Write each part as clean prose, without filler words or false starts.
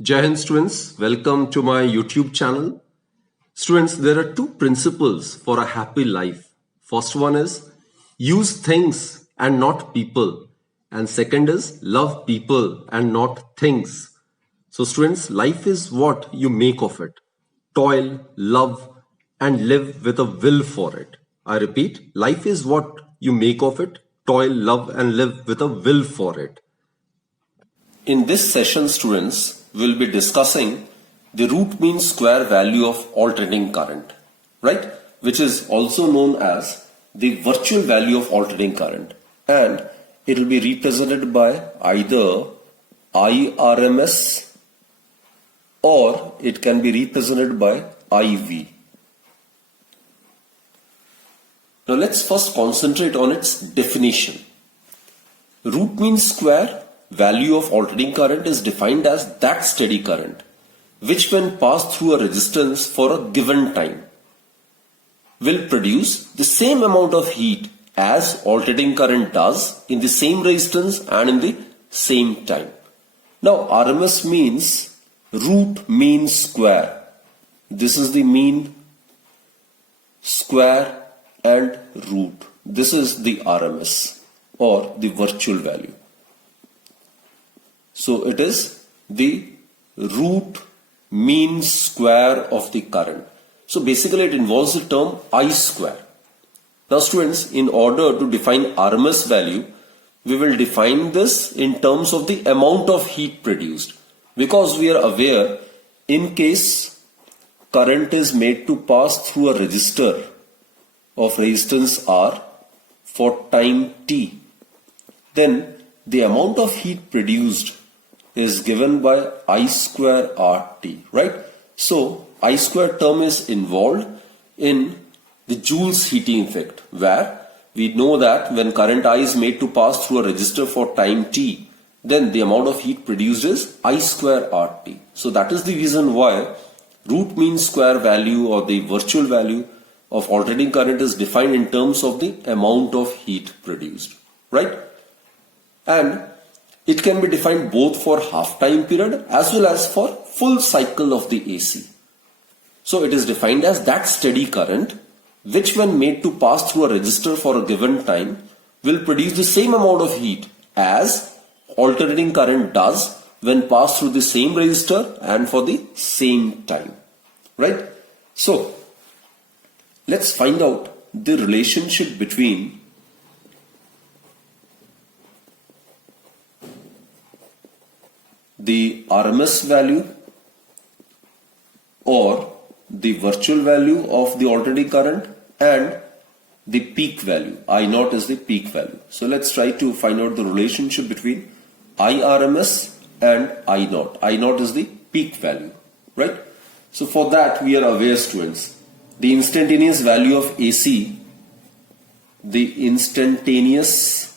Jai Hind students, welcome to my YouTube channel. Students, there are two principles for a happy life. First one is use things and not people. And second is love people and not things. So students, life is what you make of it. Toil, love and live with a will for it. I repeat, life is what you make of it. Toil, love and live with a will for it. In this session, students will be discussing the root mean square value of alternating current, right? Which is also known as the virtual value of alternating current. And it will be represented by either IRMS or it can be represented by IV. Now let's first concentrate on its definition. Root mean square value of alternating current is defined as that steady current which when passed through a resistance for a given time will produce the same amount of heat as alternating current does in the same resistance and in the same time. Now RMS means root mean square. This is the mean, square and root. This is the RMS or the virtual value. So it is the root mean square of the current. So basically it involves the term I square. Now students, in order to define RMS value, we will define this in terms of the amount of heat produced. Because we are aware, in case current is made to pass through a resistor of resistance R for time T, then the amount of heat produced is given by I square RT, right? So I square term is involved in the Joule's heating effect, where we know that when current I is made to pass through a resistor for time T, then the amount of heat produced is I square RT. So that is the reason why root mean square value or the virtual value of alternating current is defined in terms of the amount of heat produced, right? And it can be defined both for half time period as well as for full cycle of the AC. So it is defined as that steady current which when made to pass through a resistor for a given time will produce the same amount of heat as alternating current does when passed through the same resistor and for the same time, right? So let's find out the relationship between the RMS value or the virtual value of the alternating current and the peak value. I naught is the peak value. So let's try to find out the relationship between IRMS and I naught. I naught is the peak value, right? So for that we are aware, students, the instantaneous value of AC, the instantaneous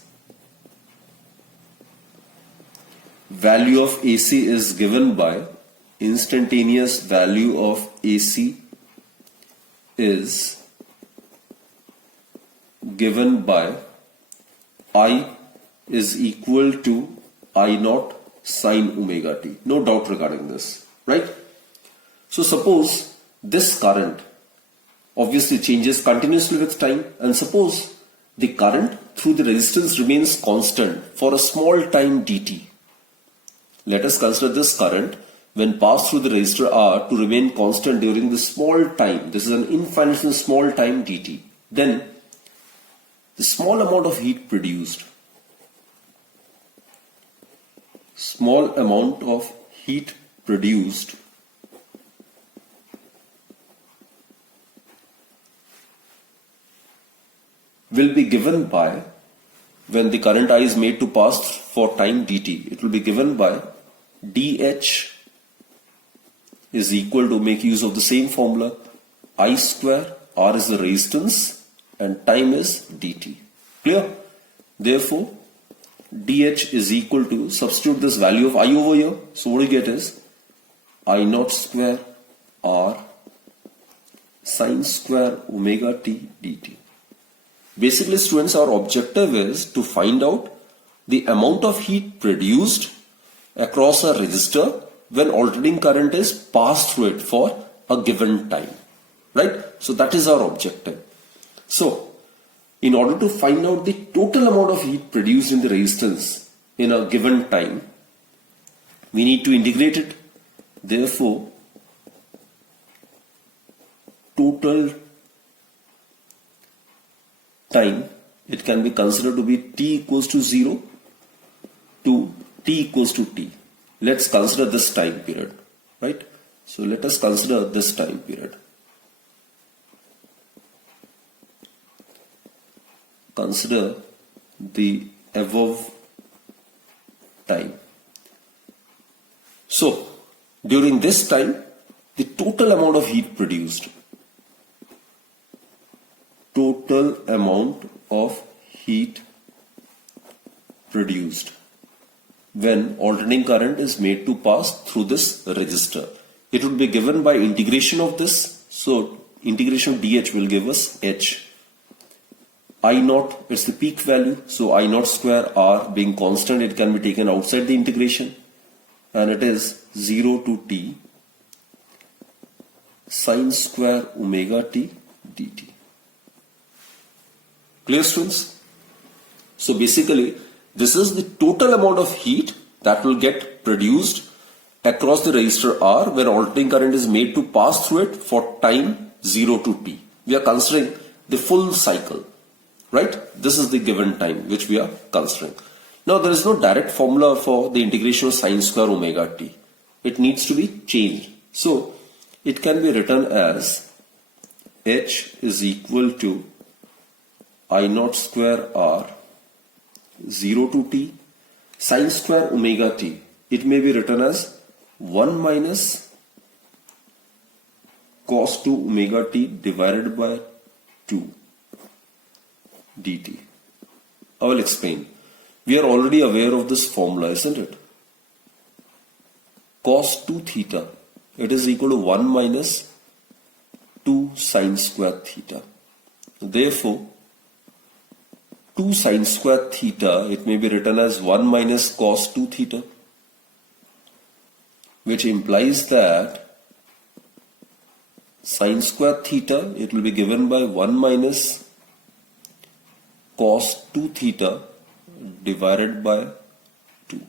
value of AC is given by instantaneous value of AC is given by I is equal to I naught sine omega t. No doubt regarding this, right? So suppose this current obviously changes continuously with time, and suppose the current through the resistance remains constant for a small time dt. Let us consider this current when passed through the resistor R to remain constant during the small time. This is an infinitely small time dt. Then the small amount of heat produced, will be given by, when the current I is made to pass for time dt, it will be given by dH is equal to, make use of the same formula, I square, R is the resistance and time is dt. Clear? Therefore, dH is equal to, substitute this value of I over here. So what you get is I naught square R sine square omega t dt. Basically, students, our objective is to find out the amount of heat produced across a resistor when alternating current is passed through it for a given time, right? So that is our objective. So in order to find out the total amount of heat produced in the resistance in a given time, we need to integrate it. Therefore, total time, it can be considered to be t equals to 0 to t equals to t. Let's consider this time period, right? So let us consider this time period. Consider the above time. So during this time, the total amount of heat produced, total amount of heat produced when alternating current is made to pass through this resistor. It would be given by integration of this. So integration of dH will give us H. I naught, it's the peak value. So I naught square R being constant, it can be taken outside the integration. And it is 0 to t sine square omega t dt. Clear, students? So basically, this is the total amount of heat that will get produced across the resistor R when alternating current is made to pass through it for time 0 to t. We are considering the full cycle, right? This is the given time which we are considering. Now there is no direct formula for the integration of sine square omega t. It needs to be changed. So it can be written as H is equal to I naught square R 0 to t sine square omega t. It may be written as 1 minus cos 2 omega t divided by 2 dt. I will explain. We are already aware of this formula, isn't it? Cos 2 theta, it is equal to 1 minus 2 sine square theta. Therefore, 2 sine square theta, it may be written as 1 minus cos 2 theta, which implies that sine square theta, it will be given by 1 minus cos 2 theta divided by 2.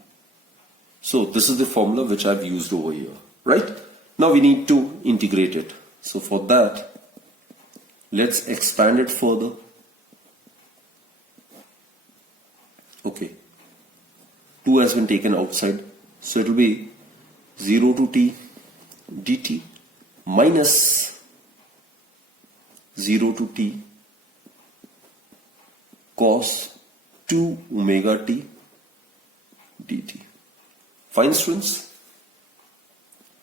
So this is the formula which I've used over here, right? Now we need to integrate it. So for that, let's expand it further. Okay, 2 has been taken outside, so it will be 0 to t dt minus 0 to t cos 2 omega t dt. Fine, students?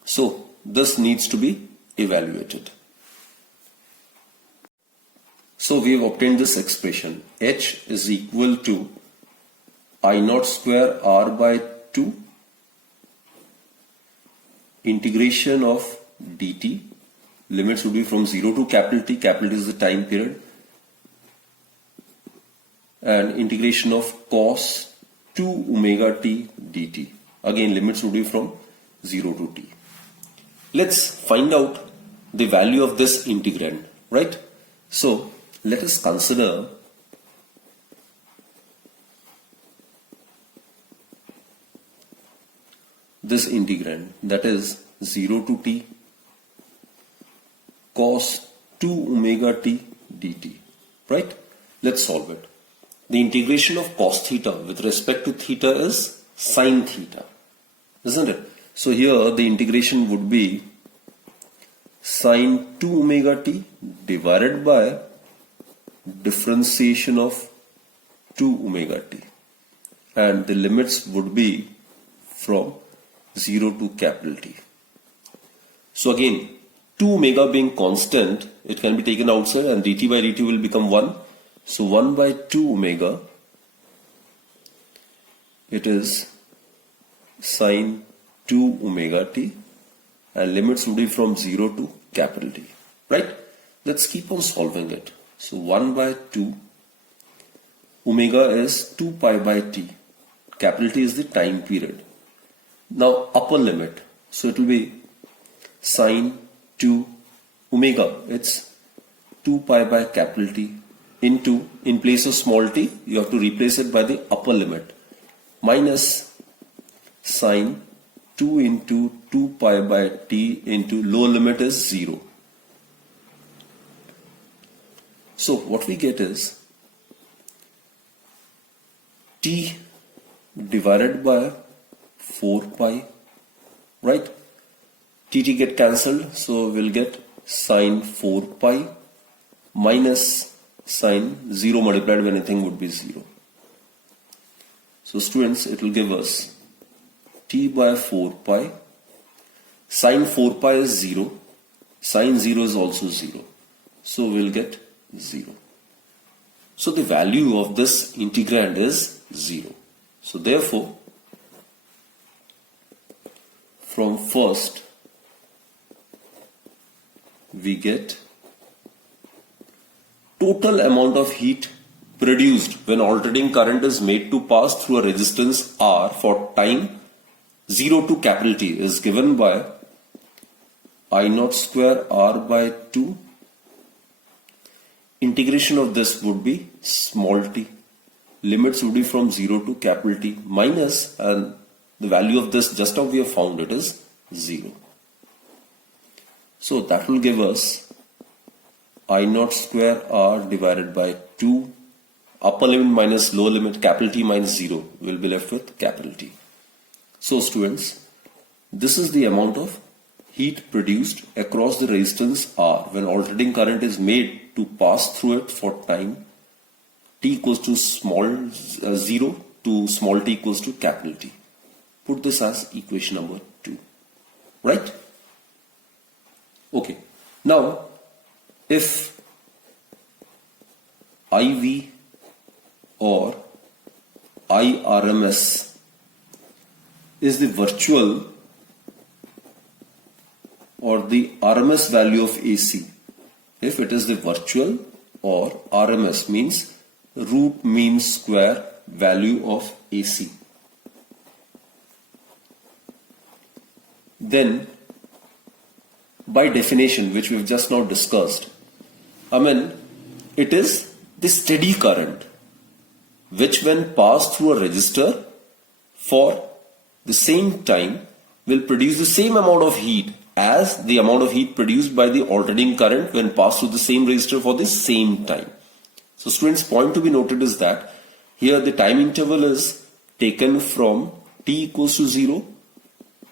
So this needs to be evaluated. So we have obtained this expression. H is equal to I naught square R by 2 integration of dt. Limits would be from 0 to capital T. Capital T is the time period. And integration of cos 2 omega t dt. Again, limits would be from 0 to t. Let's find out the value of this integrand, right? So let us consider this integrand, that is 0 to t cos 2 omega t dt, right? Let's solve it. The integration of cos theta with respect to theta is sine theta, isn't it? So here the integration would be sine 2 omega t divided by differentiation of 2 omega t, and the limits would be from 0 to capital T. So again, 2 omega being constant, it can be taken outside and dt by dt will become 1. So 1 by 2 omega, it is sine 2 omega t, and limits would be from 0 to capital T, right? Let's keep on solving it. So 1 by 2 omega is 2 pi by t. Capital T is the time period. Now upper limit, So it will be sine 2 omega. It's 2 pi by capital T into, in place of small t, you have to replace it by the upper limit, minus sine 2 into 2 pi by t into lower limit is 0. So what we get is t divided by 4 pi, right? T get cancelled, so we'll get sine 4 pi minus sine 0 multiplied by anything would be 0. So students, it will give us t by 4 pi, sine 4 pi is 0, sine 0 is also 0, so we'll get 0. So the value of this integrand is 0. So therefore, from first we get total amount of heat produced when alternating current is made to pass through a resistance R for time 0 to capital T is given by I naught square R by 2. Integration of this would be small t. Limits would be from 0 to capital T minus, and the value of this just now we have found it is 0. So that will give us I naught square R divided by 2, upper limit minus lower limit, capital T minus 0, will be left with capital T. So students, this is the amount of heat produced across the resistance R when alternating current is made to pass through it for time t equals to small 0 to small t equals to capital T. Put this as equation number 2, right? Okay, now if IV or IRMS is the virtual or the RMS value of AC, if it is the virtual or RMS means root mean square value of AC, then by definition, which we've just now discussed, it is the steady current which when passed through a resistor for the same time will produce the same amount of heat as the amount of heat produced by the alternating current when passed through the same resistor for the same time. So students, point to be noted is that here the time interval is taken from t equals to 0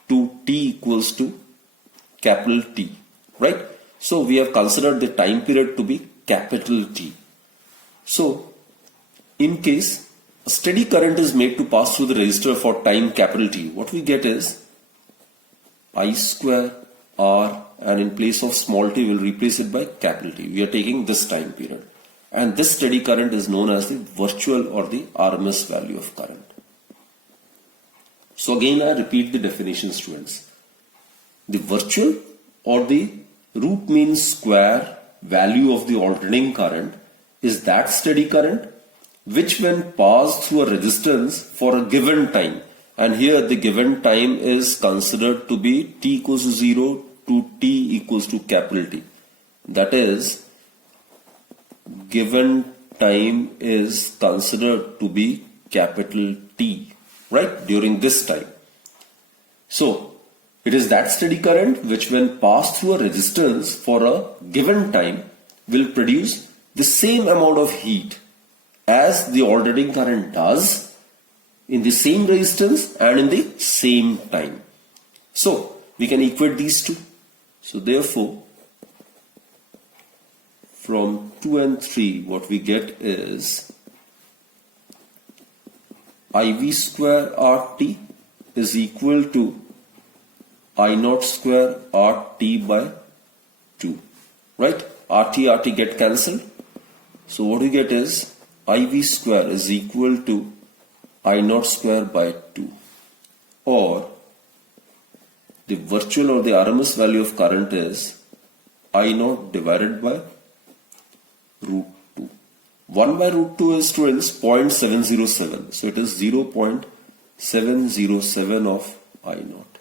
to t equals to capital T, right? So we have considered the time period to be capital T. So in case a steady current is made to pass through the resistor for time capital T, what we get is I square R, and in place of small t we'll replace it by capital T. We are taking this time period, and this steady current is known as the virtual or the RMS value of current. So again I repeat the definition, students. The virtual or the root mean square value of the alternating current is that steady current which when passed through a resistance for a given time, and here the given time is considered to be t equals to 0 to t equals to capital T. That is, given time is considered to be capital T, right, during this time. So it is that steady current which when passed through a resistance for a given time will produce the same amount of heat as the alternating current does in the same resistance and in the same time. So we can equate these two. So therefore, from 2 and 3 what we get is IV square RT is equal to I naught square RT by 2, right? RT get cancelled. So what we get is IV square is equal to I naught square by 2, or the virtual or the RMS value of current is I naught divided by root 2. 1 by root 2 is, students, 0.707. So it is 0.707 of I naught.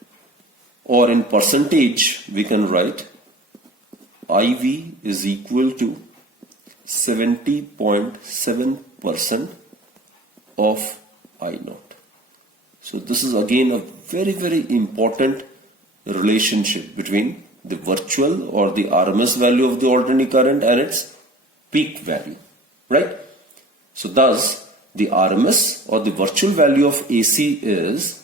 or in percentage we can write IV is equal to 70.7% of I naught. So this is again a very, very important relationship between the virtual or the RMS value of the alternating current and its peak value, right? So thus the RMS or the virtual value of AC is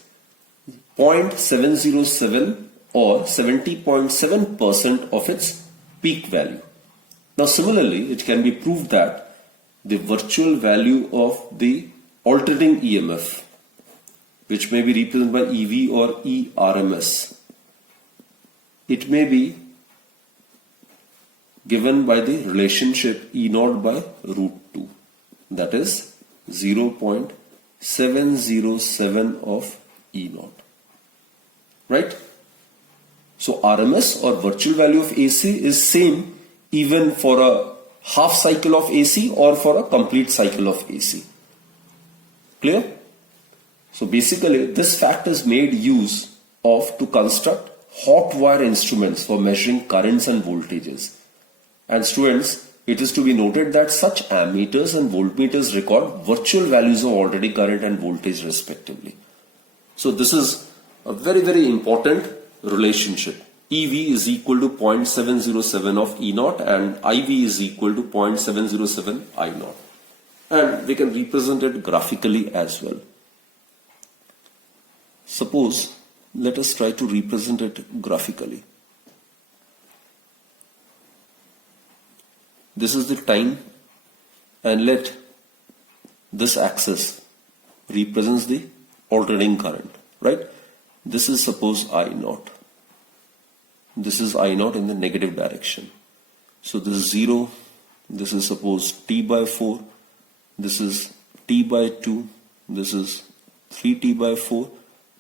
0.707 or 70.7% of its peak value. Now similarly, it can be proved that the virtual value of the alternating EMF, which may be represented by EV or ERMS, it may be given by the relationship E naught by root 2, that is 0.707 of E naught, right? So RMS or virtual value of AC is same even for a half cycle of AC or for a complete cycle of AC. Clear? So basically this fact is made use of to construct hot wire instruments for measuring currents and voltages. And students, it is to be noted that such ammeters and voltmeters record virtual values of alternating current and voltage respectively. So this is a very, very important relationship. EV is equal to 0.707 of E naught and IV is equal to 0.707 I naught. And we can represent it graphically as well. Suppose, let us try to represent it graphically. This is the time, and let this axis represents the alternating current, right? This is suppose I naught. This is I naught in the negative direction. So this is 0, this is suppose T by 4, this is T by 2, this is 3T by 4,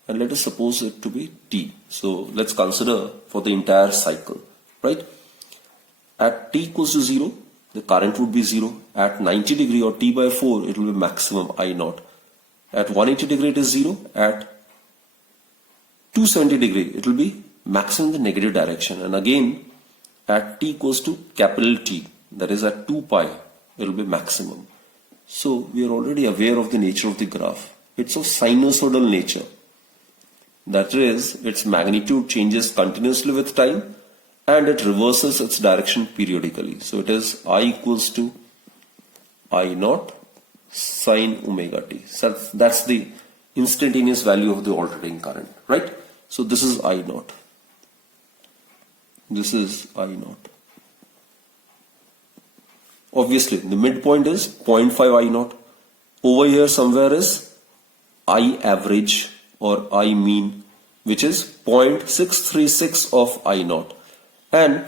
and let us suppose it to be T. So let's consider for the entire cycle, right? At T equals to 0, the current would be 0. At 90 degree or T by 4, it will be maximum I naught. At 180 degree it is 0. At 270 degree it will be maximum in the negative direction. And again at T equals to capital T, that is at 2 pi, it will be maximum. So we are already aware of the nature of the graph. It's of sinusoidal nature. That is, its magnitude changes continuously with time and it reverses its direction periodically. So it is I equals to I naught sine omega t. So that's the instantaneous value of the alternating current, right? So this is I naught. This is I naught. Obviously, the midpoint is 0.5 I naught. Over here somewhere is I average or I mean, which is 0.636 of I naught. And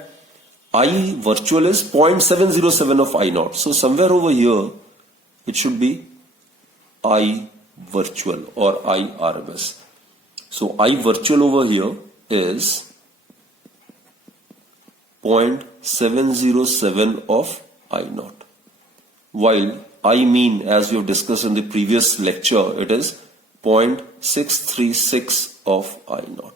I virtual is 0.707 of I naught. So somewhere over here, it should be I virtual or I RMS. So I virtual over here is 0.707 of I naught. While I mean, as we have discussed in the previous lecture, it is 0.636 of I naught.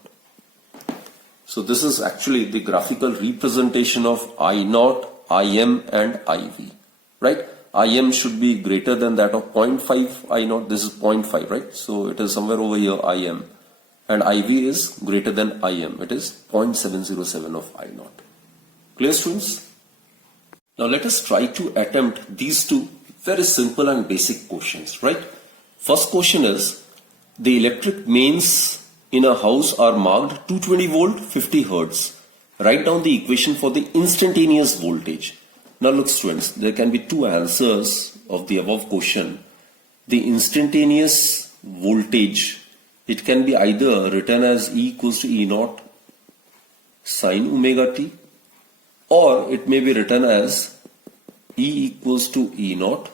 So this is actually the graphical representation of I naught, IM and IV, right? IM should be greater than that of 0.5 I naught. This is 0.5, right? So it is somewhere over here IM, and IV is greater than IM. It is 0.707 of I naught. Clear, students? Now let us try to attempt these two very simple and basic questions, right? First question is, the electric mains in a house are marked 220 volt 50 hertz. Write down the equation for the instantaneous voltage. Now look, students, there can be two answers of the above question. The instantaneous voltage, it can be either written as E equals to E naught sine omega t, or it may be written as E equals to E naught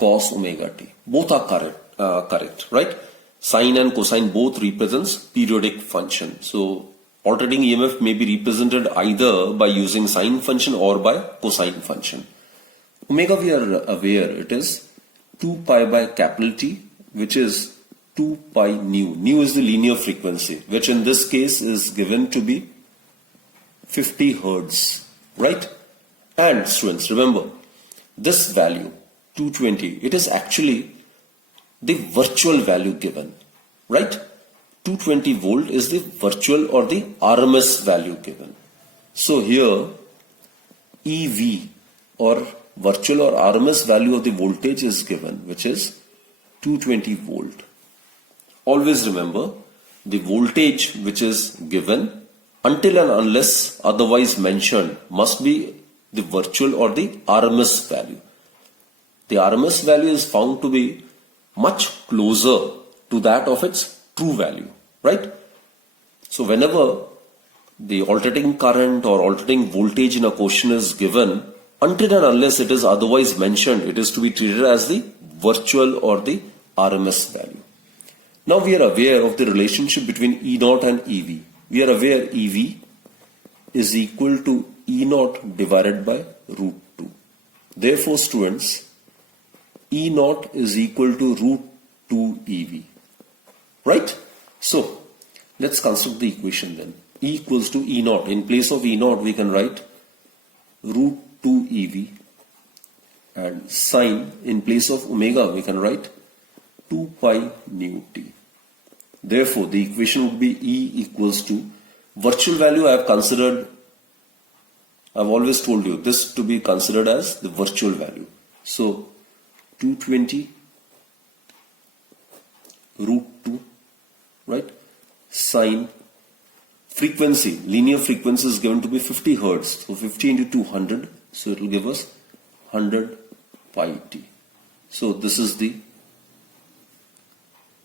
cos omega t. Both are correct, right? Sine and cosine both represents periodic function. So alternating EMF may be represented either by using sine function or by cosine function. Omega, we are aware, it is 2 pi by capital T, which is 2 pi nu. Nu is the linear frequency, which in this case is given to be 50 hertz, right? And students, remember, this value 220, it is actually the virtual value given, right? 220 volt is the virtual or the RMS value given. So here EV or virtual or RMS value of the voltage is given, which is 220 volt. Always remember, the voltage which is given until and unless otherwise mentioned must be the virtual or the RMS value. The RMS value is found to be much closer to that of its true value, right? So whenever the alternating current or alternating voltage in a question is given, until and unless it is otherwise mentioned, it is to be treated as the virtual or the RMS value. Now we are aware of the relationship between E0 and EV. We are aware EV is equal to E0 divided by root 2. Therefore, students, E0 is equal to root 2 EV. Right? So, let's construct the equation then. E equals to E0. In place of E0, we can write root 2 EV. And sine, in place of omega, we can write 2 pi nu t. Therefore, the equation would be E equals to, virtual value I have considered, I've always told you this to be considered as the virtual value. So 220 root 2, right? Sine, frequency, linear frequency is given to be 50 hertz. So 50 into 200, so it will give us 100 pi t. So this is the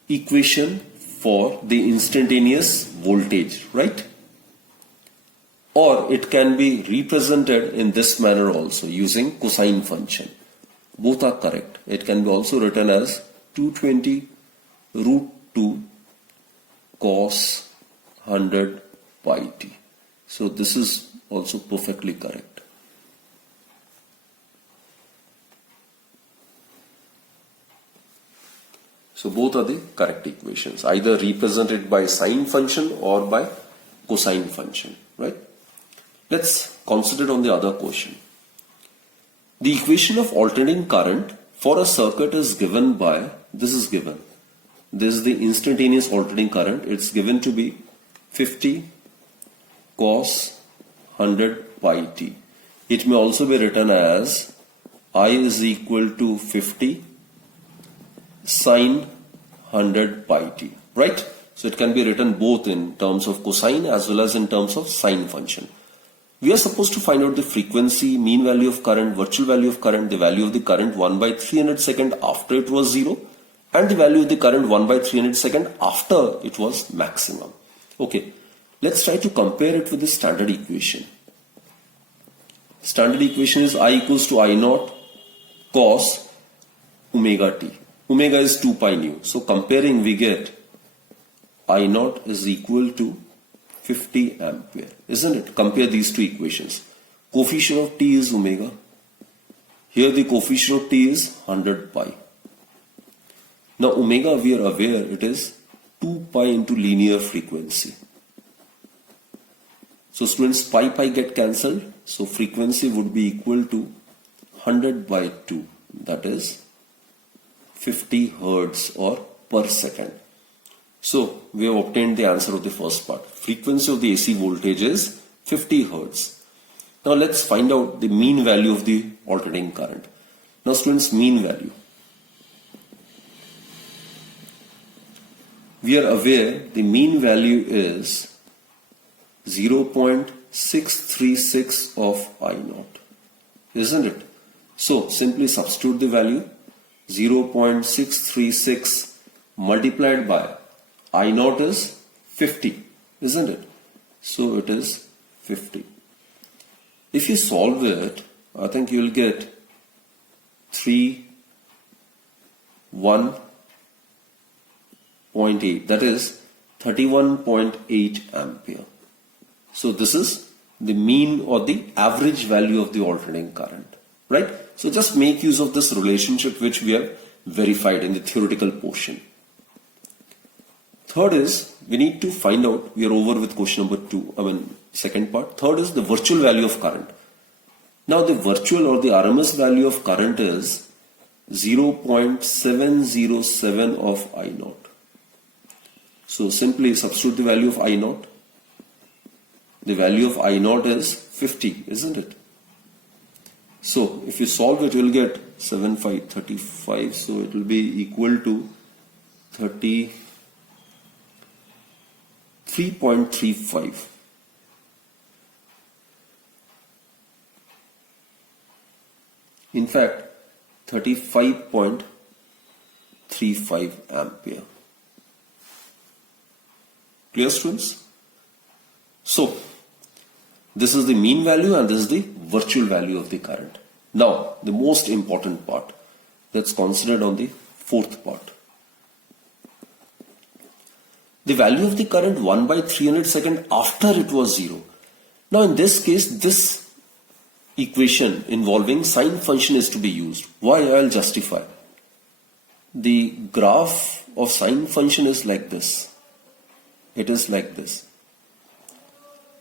equation for the instantaneous voltage, right? Or it can be represented in this manner also using cosine function. Both are correct. It can be also written as 220 root 2 cos 100 pi t. So this is also perfectly correct. So both are the correct equations, either represented by sine function or by cosine function, right? Let's consider on the other question. The equation of alternating current for a circuit is given by, this is given. This is the instantaneous alternating current. It's given to be 50 cos 100 pi t. It may also be written as I is equal to 50 sine 100 pi t, right? So it can be written both in terms of cosine as well as in terms of sine function. We are supposed to find out the frequency, mean value of current, virtual value of current, the value of the current 1 by 300 second after it was 0, and the value of the current 1 by 300 second after it was maximum. Okay, let's try to compare it with the standard equation. Standard equation is I equals to I naught cos omega t. Omega is 2 pi nu. So comparing, we get I naught is equal to 50 ampere, isn't it? Compare these two equations. Coefficient of t is omega. Here the coefficient of t is 100 pi. Now omega, we are aware it is 2 pi into linear frequency. So students, pi get cancelled. So frequency would be equal to 100 by 2. That is 50 hertz or per second. So we have obtained the answer of the first part. Frequency of the AC voltage is 50 hertz. Now let's find out the mean value of the alternating current. Now students, mean value. We are aware the mean value is 0.636 of I naught, isn't it? So simply substitute the value 0.636 multiplied by I naught is 50, isn't it? So it is 50. If you solve it, I think you will get 31.8, that is 31.8 ampere. So this is the mean or the average value of the alternating current, right? So just make use of this relationship which we have verified in the theoretical portion. Third is, we need to find out, we are over with question number second part. Third is the virtual value of current. Now the virtual or the RMS value of current is 0.707 of I naught. So simply substitute the value of I naught. The value of I naught is 50, isn't it? So if you solve it, you will get 35. So it will be equal to 3.35. In fact, 35.35 ampere. Clear, students? So, this is the mean value and this is the virtual value of the current. Now, the most important part that's considered on the fourth part. The value of the current 1/300 second after it was 0. Now, in this case, this equation involving sine function is to be used. Why? I will justify. The graph of sine function is like this. It is like this.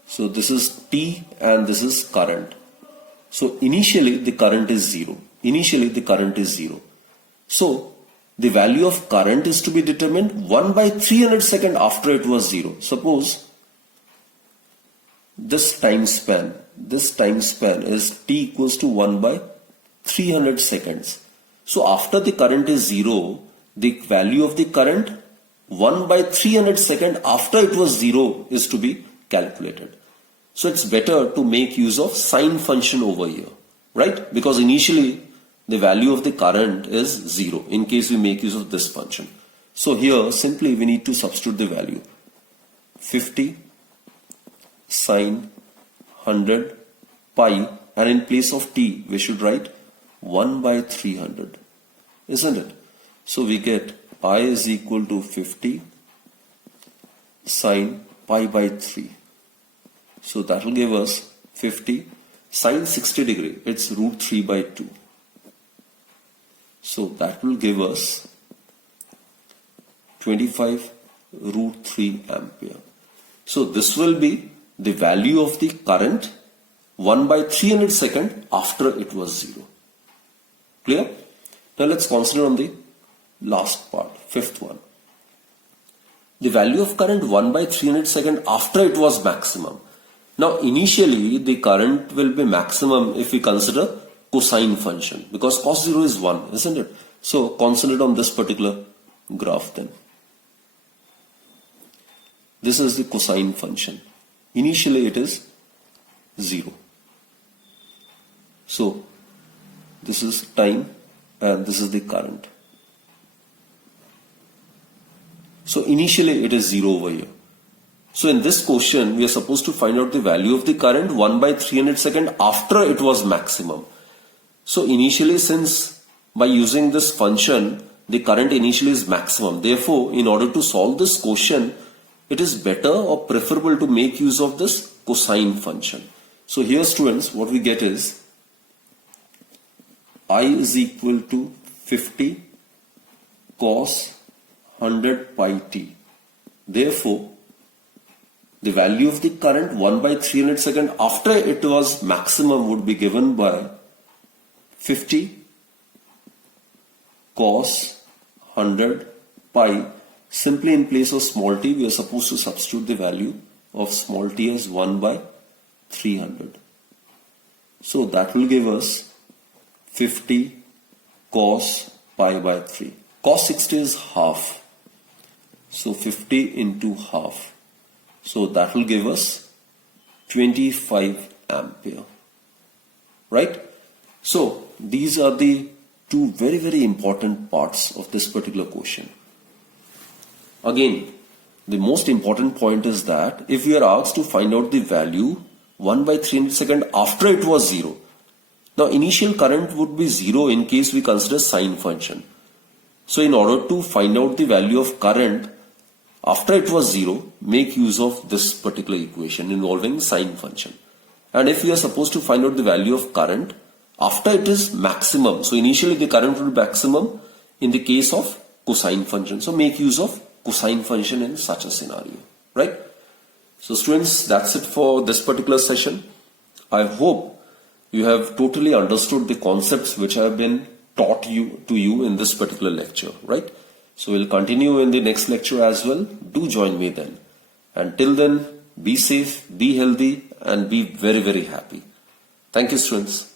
So this is t and this is current. So initially the current is 0. So the value of current is to be determined 1/300 second after it was 0. Suppose this time span is t equals to 1/300 seconds. So after the current is 0, the value of the current 1/300 second after it was 0 is to be calculated. So it's better to make use of sine function over here, right? Because initially the value of the current is 0 in case we make use of this function. So here simply we need to substitute the value 50 sine 100 pi, and in place of t we should write 1/300, isn't it? So we get I is equal to 50 sine pi by 3. So that will give us 50 sine 60 degree. It's √3/2. So that will give us 25 √3 ampere. So this will be the value of the current 1/300 second after it was 0. Clear? Now let's consider on the last part, fifth one. The value of current 1/300 second after it was maximum. Now initially the current will be maximum if we consider cosine function, because cos 0 is 1, isn't it? So concentrate on this particular graph then. This is the cosine function. Initially it is 0. So this is time and this is the current. So initially it is 0 over here. So in this question we are supposed to find out the value of the current 1/300 second after it was maximum. So initially, since by using this function the current initially is maximum, therefore in order to solve this question it is better or preferable to make use of this cosine function. So here students, what we get is I is equal to 50 cos 100 pi t. Therefore the value of the current 1/300 second after it was maximum would be given by 50 cos 100 pi. Simply in place of small t we are supposed to substitute the value of small t as 1/300. So that will give us 50 cos pi by 3. Cos 60 is half. So 50 into half. So that will give us 25 ampere. Right? So these are the two very important parts of this particular question. Again, the most important point is that if we are asked to find out the value 1/300 second after it was 0. Now initial current would be 0 in case we consider sine function. So in order to find out the value of current after it was 0, make use of this particular equation involving sine function. And if we are supposed to find out the value of current after it is maximum, so initially the current will be maximum in the case of cosine function. So make use of cosine function in such a scenario, right? So students, that's it for this particular session. I hope you have totally understood the concepts which have been taught to you in this particular lecture, right? So we'll continue in the next lecture as well. Do join me then. And till then, be safe, be healthy, and be very, very happy. Thank you, students.